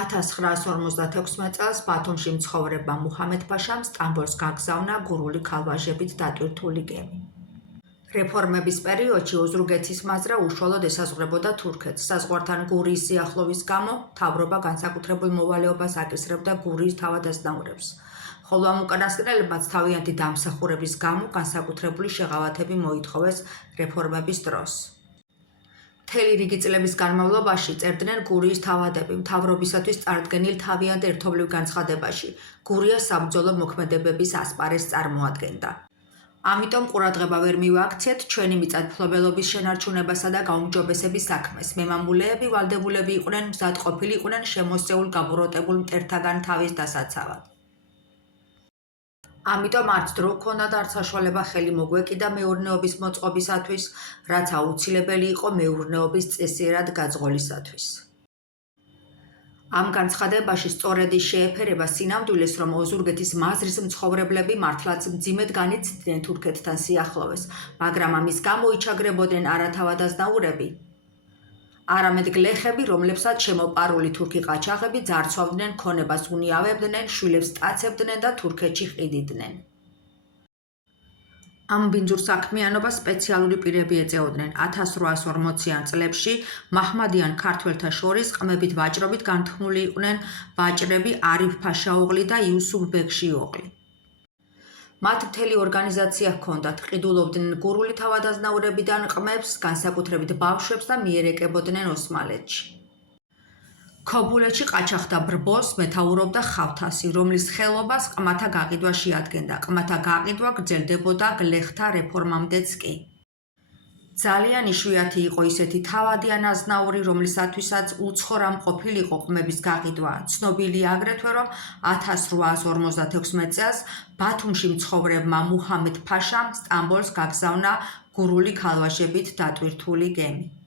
1956 წელს ბათუმში მცხოვრებმა მუჰამედ ფაშამ სტამბოლს გაგზავნა გურული ქალვაჟებით დატვირთული გემი. რეფორმების პერიოდში ოზურგეთის მაზრა უშუალოდ ესაზღვრებოდა თურქეთს. საზღვართან გურიის სიახლოვის გამო მთავრობა განსაკუთრებულ მოვალეობას აკისრებდა გურიის თავადაზნაურებს, ხოლო ამ უკანასკნელებმაც თავიანთი დამსახურების გამო განსაკუთრებული შეღავათები მოითხოვეს რეფორმების დროს. მთელი რიგი წლების განმავლობაში წერდნენ გურიის თავადები მთავრობისათვის წარდგენილ თავიანთ ერთობლივ განცხადებაში. გურია საბრძოლო მოქმედებების ასპარეზს წარმოადგენდა. ამიტომ ყურადღება ვერ მივაქციეთ ჩვენი მიწათმფლობელობის შენარჩუნებასა და გაუმჯობესების საქმეს. მემამულეები ვალდებულები იყვნენ მზად ყოფილიყვნენ შემოსწეულ გაბუროტებულ მტერთაგან თავის დასაცავად. ამიტომ არც დრო ჰქონდა და არც საშუალება ხელი მოგვეკიდა მეურნეობის მოწყობისათვის, რაც აუცილებელი იყო მეურნეობის წესიერად გაძღოლისათვის. ამ განცხადებაში სწორედ ის შეეფერება სინამდვილეს, რომ ოზურგეთის მაზრის მცხოვრებლები მართლაც მძიმედ განიცდიდნენ თურქეთთან სიახლოვეს, მაგრამ ამის გამო იჩაგრებოდნენ არა თავადაზნაურები, არამედ გლეხები, რომლებსაც შემოპარული თურქი ყაჩაღები ძარცვავდნენ, ქონებას უნიავებდნენ, შვილებს სტაცებდნენ და თურქეთში ყიდიდნენ. ამ ბინძურ საქმიანობას სპეციალური პირები ეწეოდნენ. 1840-იან წლებში მაჰმადიან ქართველთა შორის ყმებით ვაჭრობით განთქმული იყვნენ ვაჭრები არიფ ფაშაოღლი და იუსუფ ბეგში ოღლი. მათ მთელი ორგანიზაცია ჰქონდათ, ყიდულობდნენ გურული თავადაზნაურებიდან ყმებს, განსაკუთრებით ბავშვებს და მიერეკებოდნენ ოსმალეთში. ქობულეთში ყაჩაღთა ბრბოს მეთაურობდა ხავთასი, რომლის ხელობას ყმათა გაყიდვა შეადგენდა. ყმათა გაყიდვა გრძელდებოდა გლეხთა რეფორმამდეც კი. ძალიან იშვიათი იყო ისეთი თავადი ან აზნაური, რომლისათვისაც უცხორამ ყოფილიყო ყმების გაყიდვა. ცნობილია აგრეთვე, რომ 1856 წელს ბათუმში მცხოვრებმა მუჰამედ ფაშამ სტამბოლს გაგზავნა გურული ქალვაჟებით დატვირთული გემი.